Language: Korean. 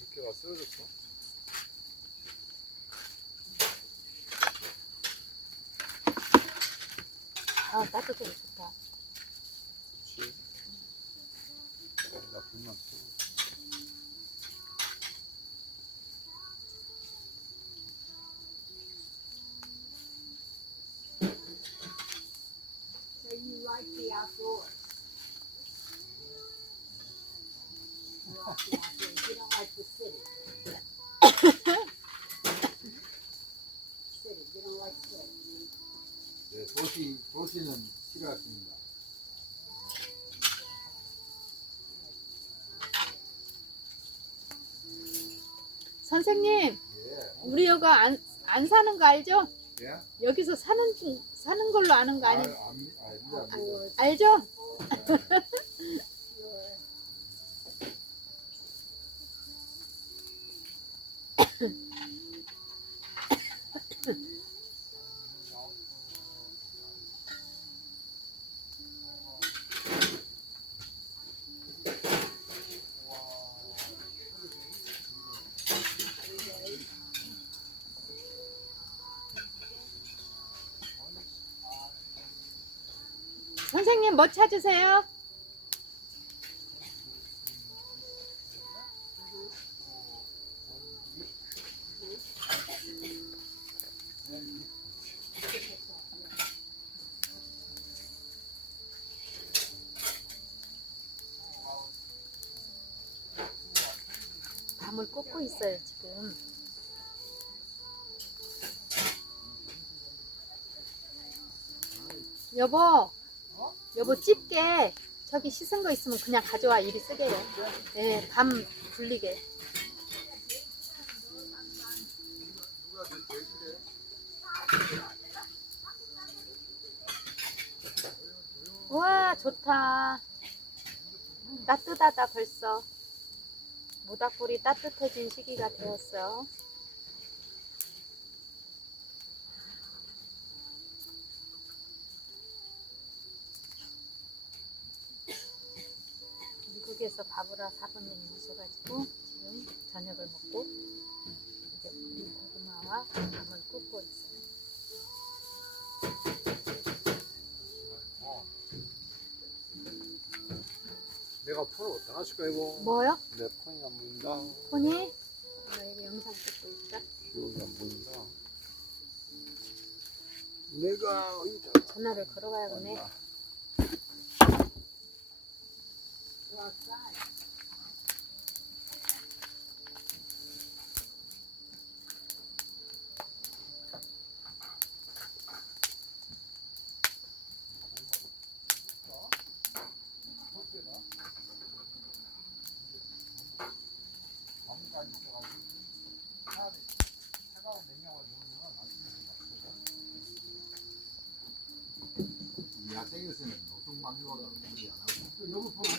이렇게 쓰러졌어? 아, 따뜻해 좋다. 그렇지. 나 불만 써. So you like the outdoors? You like the outdoors. You don't like the city. City. You don't like city. 네, 도시는 싫어했습니다. 선생님, 예. 우리 여기 안 사는 거 알죠? 예? 여기서 사는 걸로 아는 거 아니? 압니다. 알죠? 선생님 뭐 찾으세요? 밤을 꽂고 있어요 지금. 여보 집게 저기 씻은 거 있으면 그냥 가져와. 이리 쓰게요. 네, 밤 불리게. 우와 좋다. 따뜻하다 벌써. 모닥불이 따뜻해진 시기가 되었어. 미국에서 바브라 사부님이 오셔가지고 지금 저녁을 먹고 이제 우리 고구마와 밤을 굽고 있어요. 내가 폰을 어디다 놨을까 이거? 뭐요? 내 폰이 안 보인다. 폰이? 나 이거 영상 찍고 있다. 기억이 안 보인다. 내가 어디다 전화를 걸어가야겠네. Go outside. 야생에서는 노동방뇨라고 소리 안 하고 여기 보라.